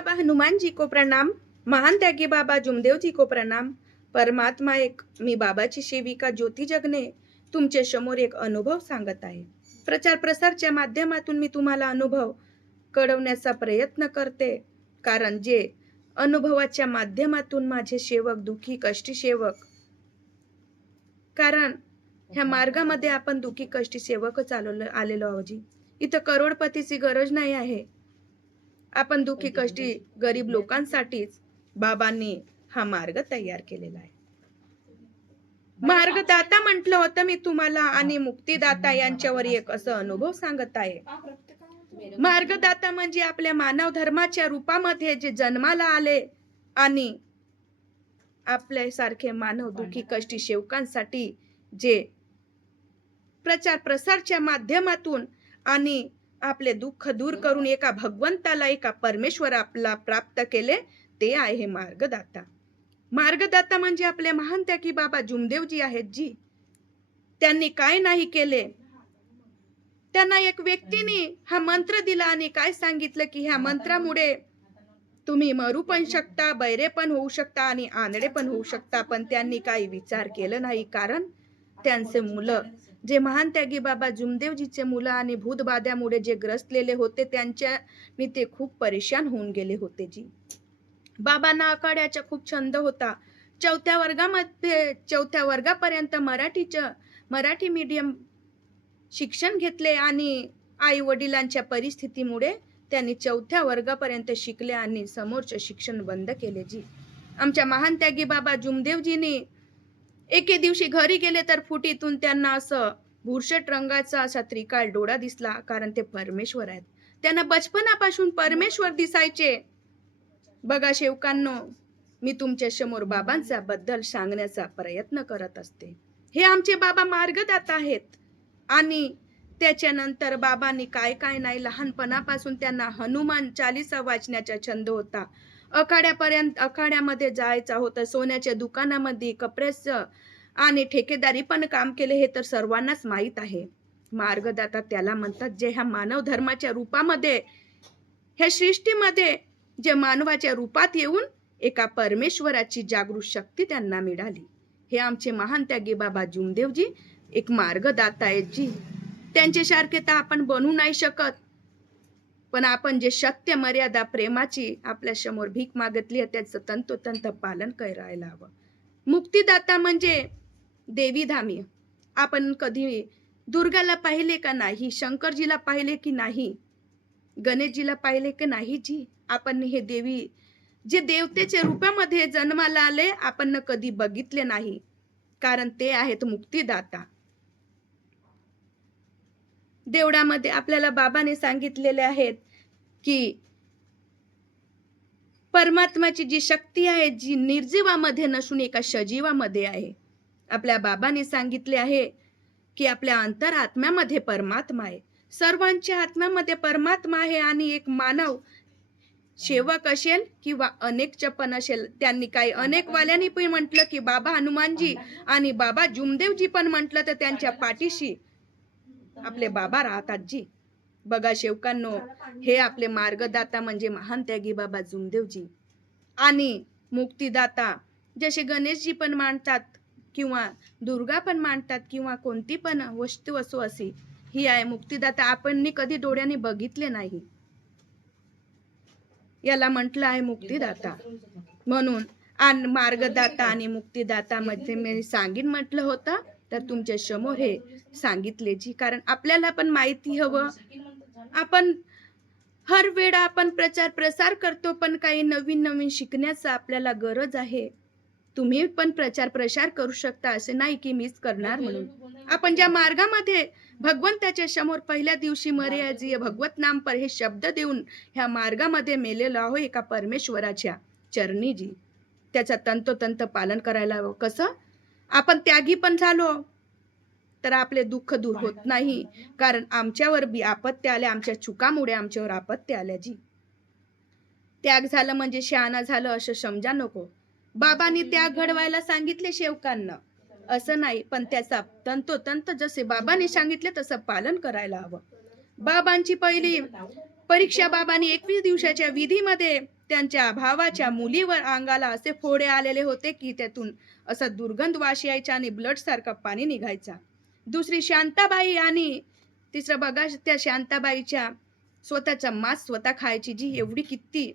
बाबा हनुमान जी को प्रणाम। महान त्यागी बाबा जुमदेव जी को प्रणाम। परमात्मा एक, मी बाबाची सेविका ज्योती जगने तुमच्या समोर एक अनुभव सांगत आहे। प्रचार प्रसारच्या माध्यमातून मी तुम्हाला अनुभव कळवण्याचा प्रयत्न करते, कारण जे अनुभवाच्या माध्यमातून माझे सेवक, दुखी कष्टी सेवक, कारण ह्या मार्गामध्ये आपण दुखी कष्टी सेवकच आलेलो आहोत जी। इथं करोडपतीची गरज नाही आहे, आपण दुखी कष्टी गरीब लोकांसाठीच बाबांनी हा मार्ग तयार केलेला आहे। मार्गदाता म्हटलं होतं मी तुम्हाला, आणि मुक्तिदाता यांच्यावर एक असं अनुभव सांगत आहे। मार्गदाता म्हणजे आपल्या मानव धर्माच्या रूपामध्ये जे जन्माला आले आणि आपल्यासारखे मानव दुखी कष्टी सेवकांसाठी जे प्रचार प्रसारच्या माध्यमातून आणि आपले दुःख दूर करून एका भगवंताला, एका परमेश्वर आपला प्राप्त केले, ते आहे मार्गदाता। मार्गदाता म्हणजे आपले महान त्यागी बाबा जुमदेवजी आहेत जी। त्यांनी काय नाही केले, त्यांना एक व्यक्तीने हा मंत्र दिला आणि काय सांगितलं की ह्या मंत्रामुळे तुम्ही मरू पण शकता, बैरे पण होऊ शकता आणि आंधळे पण होऊ शकता। पण त्यांनी काही विचार केलं नाही, कारण त्यांचे मुलं, जे महान त्यागी बाबा जुमदेवजीचे मुलं आणि भूतबाध्यामुळे जे ग्रसलेले होते, त्यांच्यानी ते खूप परेशान होऊन गेले होते जी। बाबांना आखाड्याचा खूप छंद होता। चौथ्या वर्गापर्यंत मराठी मीडियम शिक्षण घेतले आणि आई वडिलांच्या परिस्थितीमुळे त्यांनी चौथ्या वर्गापर्यंत शिकले आणि समोरचे शिक्षण बंद केले जी। आमच्या महान त्यागी बाबा जुमदेवजींनी एके दिवशी घरी गेले तर फुटीतून त्यांना असं भुरशट रंगाचा असा त्रिकाळ डोळा दिसला, कारण ते परमेश्वर आहेत। त्यांना बचपनापासून परमेश्वर दिसायचे। बघा सेवकांनो, मी तुमच्या समोर बाबांच्या बद्दल सांगण्याचा प्रयत्न करत असते। हे आमचे बाबा मार्गदाता आहेत। आणि त्याच्यानंतर बाबांनी काय काय नाही, लहानपणापासून त्यांना हनुमान चालीसा वाचण्याचा छंद होता। अखाड्यामध्ये जायचा होता, सोन्याच्या दुकानामध्ये कपड्याचं आणि ठेकेदारी पण काम केले, हे तर सर्वांनाच माहीत आहे। मार्गदाता त्याला म्हणतात, जे ह्या मानव धर्माच्या रूपामध्ये, ह्या सृष्टीमध्ये जे मानवाच्या रूपात येऊन एका परमेश्वराची जागृत शक्ती त्यांना मिळाली। हे आमचे महान त्यागी बाबा जुमदेवजी एक मार्गदाता आहेत जी। त्यांच्यासारखे तर आपण बनू नाही शकत, पण आपण जे सत्य मर्यादा प्रेमाची आपल्या समोर भीक मागितली आहे, त्याचं तंतोतंत पालन करायला हवं। मुक्तिदाता म्हणजे देवी धामी। आपण कधी दुर्गाला पाहिले का नाही, शंकरजीला पाहिले की नाही, गणेशजीला पाहिले की नाही जी। आपण हे देवी, जे देवतेच्या रूपामध्ये जन्माला आले, आपण कधी बघितले नाही, कारण ते आहेत मुक्तिदाता। देवळामध्ये आपल्याला बाबाने सांगितलेले आहेत की परमात्माची जी शक्ती आहे, जी निर्जीवामध्ये नसून एका सजीवामध्ये आहे। आपल्या बाबाने सांगितले आहे की आपल्या अंतरात्म्यामध्ये परमात्मा आहे। सर्वांच्या आत्म्यामध्ये परमात्मा आहे आणि एक मानव सेवक असेल किंवा अनेक चपन असेल, त्यांनी काही अनेक वाल्यांनी पण म्हटलं की बाबा हनुमानजी आणि बाबा जुमदेवजी पण म्हटलं, तर त्यांच्या पाठीशी आपले बाबा राहतात जी। बघा सेवकांनो, हे आपले मार्गदाता म्हणजे महान त्यागी बाबा जुमदेवजी आणि मुक्तिदाता। जसे गणेशजी पण मानतात किंवा दुर्गा पण मानतात किंवा कोणती पण वस्तू असो अशी, ही आहे मुक्तिदाता। आपण कधी डोळ्याने बघितले नाही, याला म्हटलं आहे मुक्तिदाता। म्हणून मार्गदाता आणि मुक्तिदाता मध्ये मी सांगीन म्हटलं होतं, तर तुमच्या समोर हे सांगितले जी। कारण आपल्याला पण माहिती हवं, आपण हर वेळा आपण प्रचार प्रसार करतो, पण काही नवीन नवीन शिकण्याचं आपल्याला गरज आहे। तुम्ही पण प्रचार प्रसार करू शकता, असे नाही की मीच करणार म्हणून। आपण ज्या मार्गामध्ये भगवंताच्या समोर पहिल्या दिवशी मर्याजी भगवत नाम पर हे शब्द देऊन ह्या मार्गामध्ये मेलेलो आहो, एका परमेश्वराच्या चरणी जी। त्याचा तंतोतंत पालन करायला हवं। कसं आपण त्यागी पण झालो तर आपले दुःख दूर होत नाही, कारण आमच्यावर बी आपत्ती आल्या, आमच्या चुकामुळे आमच्यावर आपत्ती आल्या जी। त्याग झालं म्हणजे शहाणा झालं असं समजा नको। बाबांनी त्याग घडवायला सांगितले सेवकांना, असं नाही, पण त्याचा तंतोतंत जसे बाबांनी सांगितले तसं पालन करायला हवं। बाबांची पहिली परीक्षा बाबांनी 21 दिवसाच्या विधीमध्ये त्यांच्या भावाच्या मुलीवर अंगाला असे फोडे आलेले होते की त्यातून असा दुर्गंध वास यायचा आणि ब्लड सारखा पाणी निघायचा. दुसरी शांताबाई आणि तिसरं बघा त्या शांताबाईच्या स्वतःचा मांस स्वतः खायची जी एवढी किती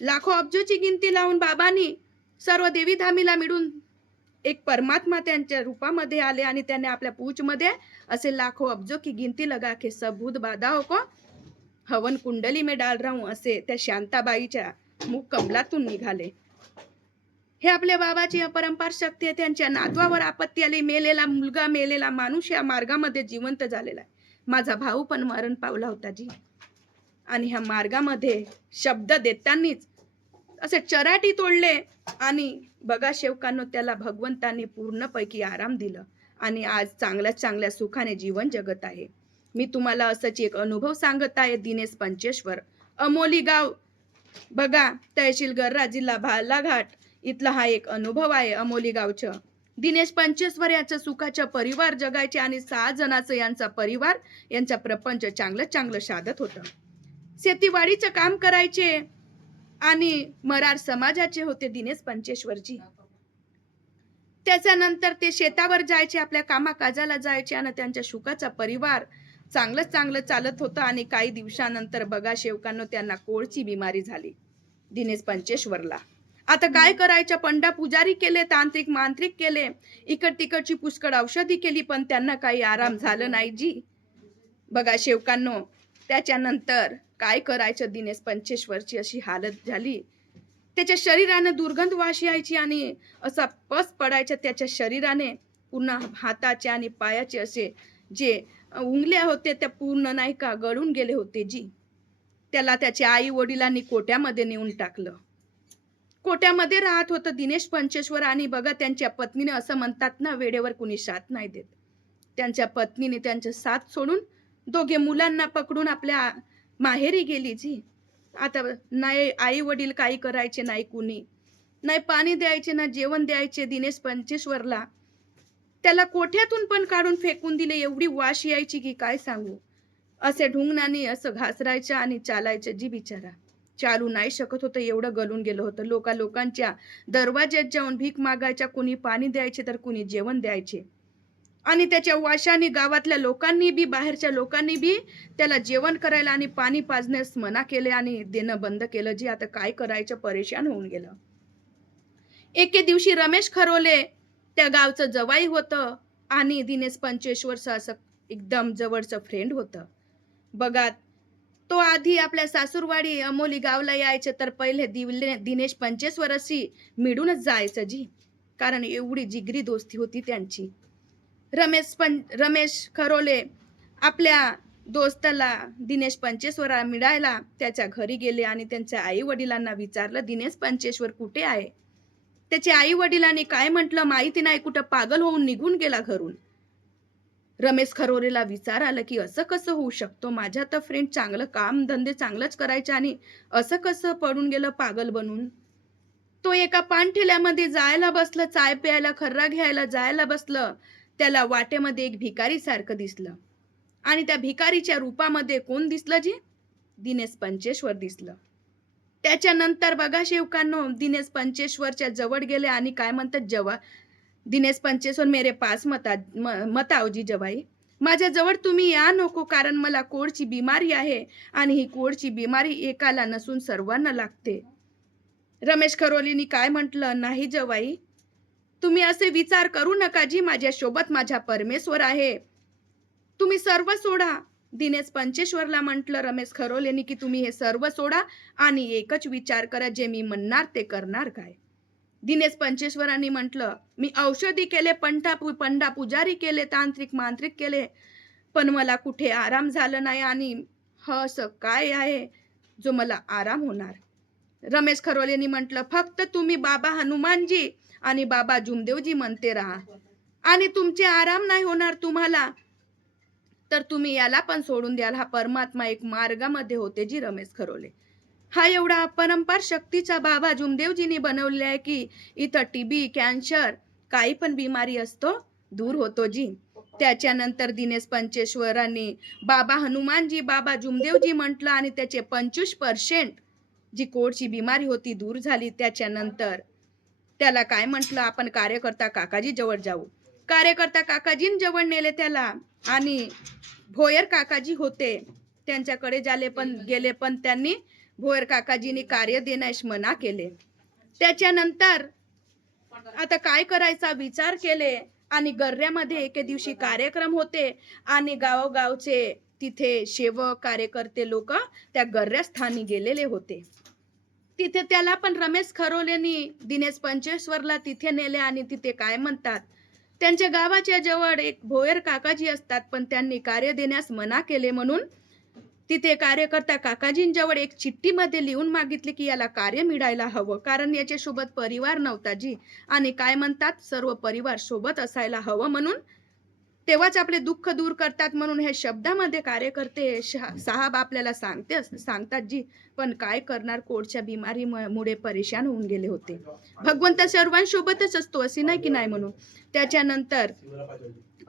लाखो अब्जोची गिनती लावून बाबांनी सर्व देवी धामीला मिळून एक परमात्मा त्यांच्या रूपामध्ये आले आणि त्याने आपल्या पूजमध्ये असे लाखो अब्जो की गिनती लगा के सबूत बाधाओं को हवन कुंडली में डाल रहा हूं असे त्या शांताबाईच्या मुख कमलातून निघाले. हे आपल्या बाबाची अपरंपार शक्ती आहे. त्यांच्या नातवावर आपत्ती आली, मेलेला मुलगा मेलेला माणूस या मार्गामध्ये जिवंत झालेला आहे. माझा भाऊ पण मरण पावला होता जी, आणि ह्या मार्गामध्ये शब्द देतानीच असे चराटी तोडले आणि बघा शेवकांनो त्याला भगवंतांनी पूर्णपैकी आराम दिलं आणि आज चांगल्या सुखाने जीवन जगत आहे. मी तुम्हाला असंच एक अनुभव सांगत आहे. दिनेश पंचेश्वर, अमोली गाव बघा, तहसील गर्रा, जिल्हा बालाघाट इथला हा एक अनुभव आहे अमोली गावचं. दिनेश पंचेश्वर याचं सुखाचं परिवार जगायचे आणि 6 जणांचं यांचा परिवार यांचा प्रपंच चांगलं साधत होतं. शेतीवाडीचं काम करायचे आणि मरार समाजाचे होते दिनेश पंचेश्वरजी. त्याच्यानंतर ते शेतावर जायचे, आपल्या कामाकाजाला जायचे आणि त्यांच्या सुखाचा परिवार चांगलं चालत होतं. आणि काही दिवसानंतर बघा शेवकांनो त्यांना कोळची बिमारी झाली दिनेश पंचेश्वरला. आता काय करायचं? पंडा पुजारी केले, तांत्रिक मांत्रिक केले, इकड तिकडची पुष्कळ औषधी केली, पण त्यांना काही आराम झालं नाही जी. बघा शेवकांनो त्याच्यानंतर काय करायचं? दिनेश पंचेश्वरची अशी हालत झाली, त्याच्या शरीरानं दुर्गंध वास यायची आणि असा पस पडायचा त्याच्या शरीराने. पूर्ण हाताचे आणि पायाचे असे जे उंगल्या होते त्या पूर्ण नाही का गळून गेले होते जी. त्याला त्याच्या आई वडिलांनी कोट्यामध्ये नेऊन टाकलं. कोट्यामध्ये राहत होतं दिनेश पंचेश्वर. आणि बघा त्यांच्या पत्नीने असं म्हणतात ना, वेळेवर कुणी साथ नाही देत. त्यांच्या पत्नीने त्यांचा साथ सोडून दोघे मुलांना पकडून आपल्या माहेरी गेली जी. आता नाही आई वडील काही करायचे नाही, कुणी नाही पाणी द्यायचे ना जेवण द्यायचे दिनेश पंचेश्वरला. त्याला कोठ्यातून पण काढून फेकून दिले, एवढी वास यायची की काय सांगू. असे ढुंगणाने असं घासरायचं आणि चालायचं जी. बिचारा चालू नाही शकत होतं, एवढं गलून गेलं होतं. लोकांच्या दरवाज्यात जाऊन भीक मागायच्या, कुणी पाणी द्यायचे तर कुणी जेवण द्यायचे. आणि त्याच्या वाशाने गावातल्या लोकांनी बी बाहेरच्या लोकांनी बी त्याला जेवण करायला आणि पाणी पाजण्यास मना केले आणि देणं बंद केलं जी. आता काय करायचं, परेशान होऊन गेलं. एके दिवशी रमेश खरोले त्या गावचं जवाई होतं आणि दिनेश पंचेश्वरचं असं एकदम जवळचं फ्रेंड होतं. बघा तो आधी आपल्या सासूरवाडी अमोली गावला यायचे तर पहिले दिनेश पंचेश्वरशी मिळूनच जायचं जी, कारण एवढी जिगरी दोस्ती होती त्यांची. रमेश खरोले आपल्या दोस्ताला दिनेश पंचेश्वरा मिळायला त्याच्या घरी गेले आणि त्यांच्या आई वडिलांना विचारलं दिनेश पंचेश्वर कुठे आहे. त्याच्या आई वडिलांनी काय म्हटलं माहिती नाही, कुठं पागल होऊन निघून गेला घरून. रमेश खरोरेला विचार आलं की असं कसं होऊ शकतो, माझ्या तर फ्रेंड चांगलं काम धंदे चांगलंच करायचे आणि असं कसं पडून गेलं पागल बनून. तो एका पानठेल्यामध्ये जायला बसलं, चाय प्यायला खर्रा घ्यायला जायला बसलं. त्याला वाटेमध्ये एक भिकारी सारखं दिसलं आणि त्या भिकारीच्या रूपामध्ये कोण दिसलं जी? दिनेश पंचेश्वर दिसलं. त्याच्यानंतर बघा शेवकांनो दिनेश पंचेश्वरच्या जवळ गेले आणि काय म्हणतात, दिनेश पंचेश्वर मेरे पास मत आओ जी जवाई, माझ्या जवळ तुम्ही या नको, कारण मला कोडची बिमारी आहे आणि ही कोडची बिमारी एकाला नसून सर्वांना लागते. रमेश खरोलीनी काय म्हटलं, नाही जवाई तुम्ही असे विचार करू नका जी, माझ्या सोबत माझा परमेश्वर आहे, तुम्ही सर्व सोडा. दिनेश पंचेश्वरला म्हटलं रमेश खरोलेनी की तुम्ही हे सर्व सोडा आणि एकच विचार करा, जे मी म्हणणार ते करणार काय. दिनेश पंचेश्वरांनी म्हटलं मी औषधी केले, पंडा पुजारी केले, तांत्रिक मांत्रिक केले, पण मला कुठे आराम झाला नाही आणि असं काय आहे जो मला आराम होणार. रमेश खरोलेनी म्हटलं फक्त तुम्ही बाबा हनुमानजी आणि बाबा जुमदेवजी म्हणते राहा आणि तुमचे आराम नाही होणार तुम्हाला तर तुम्ही याला पण सोडून द्याल. हा परमात्मा एक मार्गामध्ये होते जी रमेश खरोले. हा एवढा अपरंपार शक्तीचा बाबा जुमदेवजींनी बनवले आहे की इथं टीबी कॅन्सर काही पण बिमारी असतो दूर होतो जी. त्याच्यानंतर दिनेश पंचेश्वरांनी बाबा हनुमानजी बाबा जुमदेवजी म्हटलं आणि त्याचे 25% जी कोडची बिमारी होती दूर झाली. त्याच्यानंतर त्याला काय म्हटलं, आपण कार्यकर्ता काकाजी जवळ जाऊ. कार्यकर्ता काकाजींजवळ नेले त्याला आणि भोयर काकाजी होते त्यांच्याकडे गेले पण त्यांनी भोयर काकाजींनी कार्य देण्यास मना केले. त्याच्यानंतर आता काय करायचा विचार केले आणि गर्ऱ्यामध्ये एके दिवशी कार्यक्रम होते आणि गावोगावचे तिथे सेवक कार्यकर्ते लोक त्या गर्ऱ्यास्थानी गेलेले होते. तिथे त्याला पण रमेश खरोलेनी दिनेश पंचेश्वरला तिथे नेले आणि तिथे काय म्हणतात, त्यांच्या गावाच्या जवळ एक भोयर काकाजी असतात पण त्यांनी कार्य देण्यास मना केले. म्हणून तिथे कार्यकर्ता काकाजींजवळ एक चिठ्ठीमध्ये लिहून मागितले की याला कार्य मिळायला हवं, कारण याच्यासोबत परिवार नव्हता जी, आणि काय म्हणतात सर्व परिवार सोबत असायला हवं, म्हणून तेव्हाच आपले दुःख दूर करतात. म्हणून हे शब्दामध्ये कार्यकर्ते साहेब आपल्याला सांगतात जी, पण काय करणार, कोडच्या बिमारीमुळे परेशान होऊन गेले होते. भगवंत सर्वांसोबतच असतो असे नाही की नाही म्हणून. त्याच्यानंतर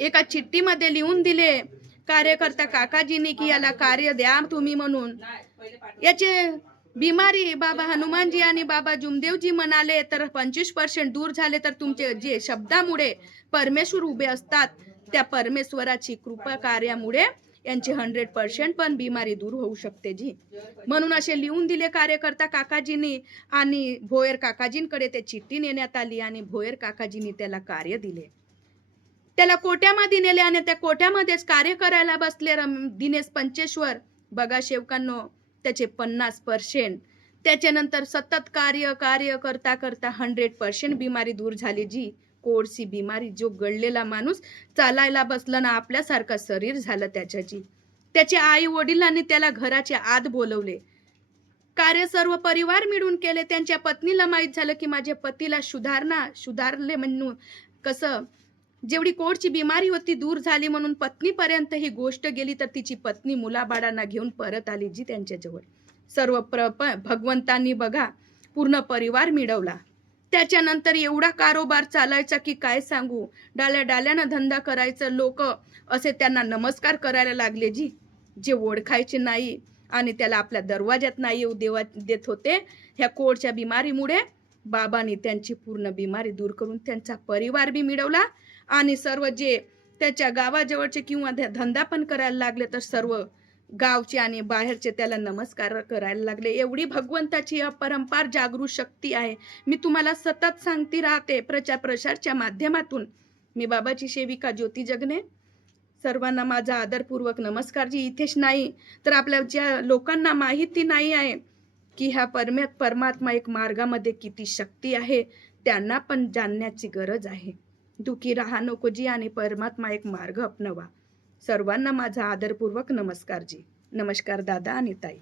एका चिठ्ठीमध्ये लिहून दिले कार्यकर्ता काकाजींनी की याला कार्य द्या तुम्ही म्हणून. याचे बिमारी बाबा हनुमानजी आणि बाबा जुमदेवजी म्हणाले तर 25% दूर झाले तर तुमचे जे शब्दामुळे परमेश्वर उभे असतात त्या परमेश्वराची कृपा कार्यामुळे यांची 100% पण बिमारी दूर होऊ शकते जी. म्हणून असे लिहून दिले कार्यकर्ता काकाजींनी आणि भोयर काकाजींकडे ते चिठ्ठी नेण्यात आली आणि भोयर काकाजींनी त्याला कार्य दिले. त्याला कोट्यामध्ये नेले आणि त्या कोट्यामध्येच कार्य करायला बसले दिनेश पंचेश्वर. बघा शेवकांनो, त्याचे 50%. त्याच्यानंतर सतत कार्य करता करता 100% बिमारी दूर झाली जी. कोडची बिमारी, जो गळलेला माणूस चालायला बसला ना आपल्यासारखं शरीर झालं त्याच्याची. त्याच्या आई वडिलांनी त्याला घराच्या आत बोलवले. कार्य सर्व परिवार मिळून केले. त्यांच्या पत्नीला माहित झालं की माझ्या पतीला सुधारले म्हणून कसं, जेवढी कोडची बिमारी होती दूर झाली म्हणून पत्नीपर्यंत ही गोष्ट गेली तर तिची पत्नी मुलाबाळांना घेऊन परत आली जी त्यांच्याजवळ. सर्व भगवंतांनी बघा पूर्ण परिवार मिळवला. त्याच्यानंतर एवढा कारोबार चालायचा की काय सांगू, डाल्यानं धंदा करायचं. लोक असे त्यांना नमस्कार करायला लागले जी, जे ओळखायचे नाही आणि त्याला आपल्या दरवाज्यात नाही येऊ देत होते. ह्या कोडच्या बिमारीमुळे बाबांनी त्यांची पूर्ण बिमारी दूर करून त्यांचा परिवार बी मिळवला आणि सर्व जे त्याच्या गावाजवळचे किंवा धंदा पण करायला लागले तर सर्व गावचे आणि बाहेरचे त्याला नमस्कार करायला लागले. एवढी भगवंताची अपरंपार जागृत शक्ती आहे. मी तुम्हाला सतत सांगती राहते प्रचार प्रसारच्या माध्यमातून. मी बाबाची सेविका ज्योती जगने. सर्वांना माझा आदरपूर्वक नमस्कार जी. इथेच नाही तर आपल्या ज्या लोकांना माहिती नाही आहे की ह्या परमात्मा एक मार्गामध्ये किती शक्ती आहे, त्यांना पण जाणण्याची गरज आहे. दुखी राहा नको जी आणि परमात्मा एक मार्ग अपनवा. सर्वांना माझा आदरपूर्वक नमस्कार जी. नमस्कार दादा आणि ताई.